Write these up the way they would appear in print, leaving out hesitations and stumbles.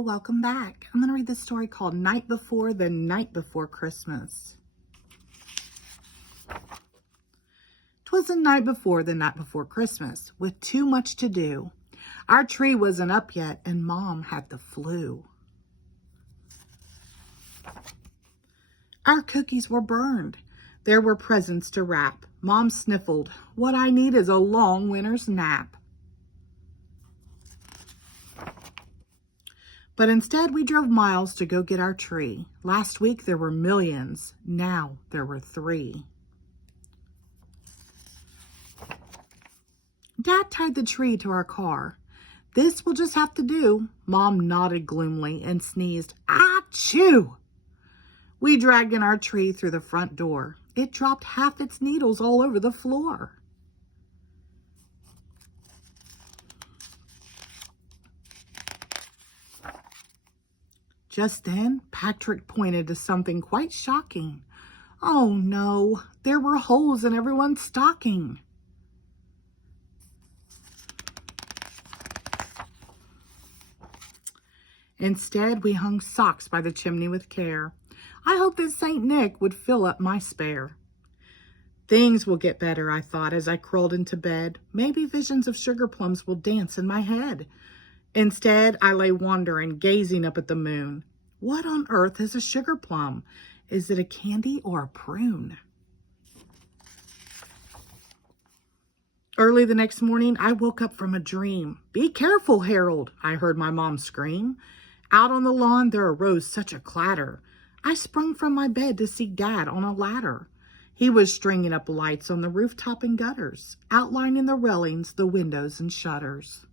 Hello, welcome back. I'm going to read this story called Night Before the Night Before Christmas. 'Twas the night before Christmas, with too much to do. Our tree wasn't up yet, and Mom had the flu. Our cookies were burned. There were presents to wrap. Mom sniffled, "What I need is a long winter's nap." But instead, we drove miles to go get our tree. Last week, there were millions. Now, there were 3. Dad tied the tree to our car. "This will just have to do." Mom nodded gloomily and sneezed, "Achoo!" We dragged in our tree through the front door. It dropped half its needles all over the floor. Just then, Patrick pointed to something quite shocking. Oh no, there were holes in everyone's stocking. Instead, we hung socks by the chimney with care. I hoped that St. Nick would fill up my spare. Things will get better, I thought as I crawled into bed. Maybe visions of sugar plums will dance in my head. Instead, I lay wondering, gazing up at the moon. What on earth is a sugar plum? Is it a candy or a prune? Early the next morning, I woke up from a dream. "Be careful, Harold," I heard my mom scream. Out on the lawn, there arose such a clatter. I sprung from my bed to see Dad on a ladder. He was stringing up lights on the rooftop and gutters, outlining the railings, the windows, and shutters.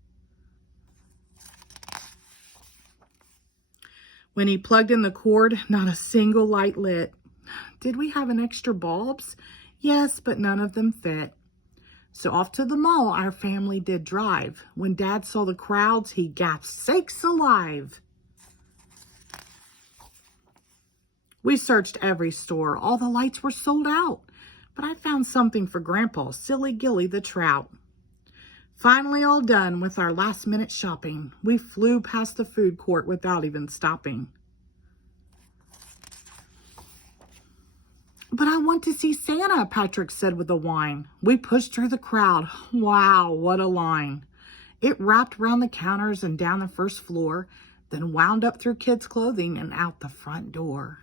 When he plugged in the cord, not a single light lit. Did we have an extra bulbs? Yes, but none of them fit. So off to the mall our family did drive. When Dad saw the crowds, he gasped, "Sakes alive!" We searched every store. All the lights were sold out. But I found something for Grandpa, Silly Gilly the trout. Finally all done with our last-minute shopping, we flew past the food court without even stopping. "But I want to see Santa," Patrick said with a whine. We pushed through the crowd. Wow, what a line. It wrapped around the counters and down the first floor, then wound up through kids' clothing and out the front door.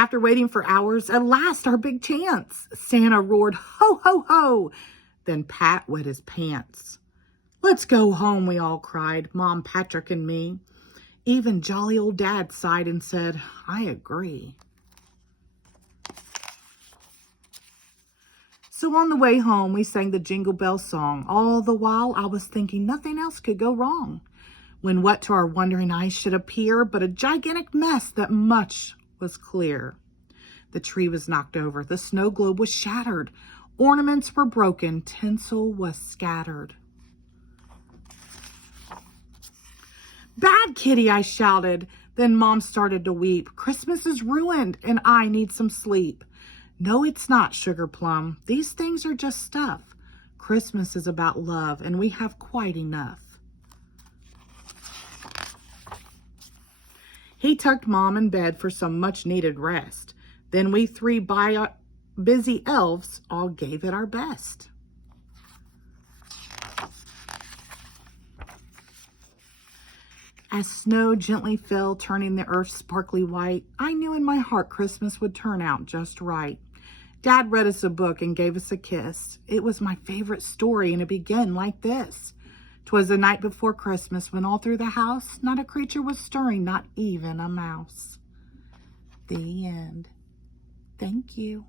After waiting for hours, at last our big chance. Santa roared, "Ho, ho, ho!" Then Pat wet his pants. "Let's go home," we all cried, Mom, Patrick, and me. Even jolly old Dad sighed and said, "I agree." So on the way home, we sang the Jingle Bell song. All the while, I was thinking nothing else could go wrong. When what to our wondering eyes should appear but a gigantic mess that much was clear. The tree was knocked over. The snow globe was shattered. Ornaments were broken. Tinsel was scattered. "Bad kitty," I shouted. Then Mom started to weep. "Christmas is ruined and I need some sleep." "No, it's not, Sugar Plum. These things are just stuff. Christmas is about love and we have quite enough." He tucked Mom in bed for some much-needed rest. Then we 3 busy elves all gave it our best. As snow gently fell, turning the earth sparkly white, I knew in my heart Christmas would turn out just right. Dad read us a book and gave us a kiss. It was my favorite story, and it began like this. 'Twas the night before Christmas, when all through the house not a creature was stirring, not even a mouse. The end. Thank you.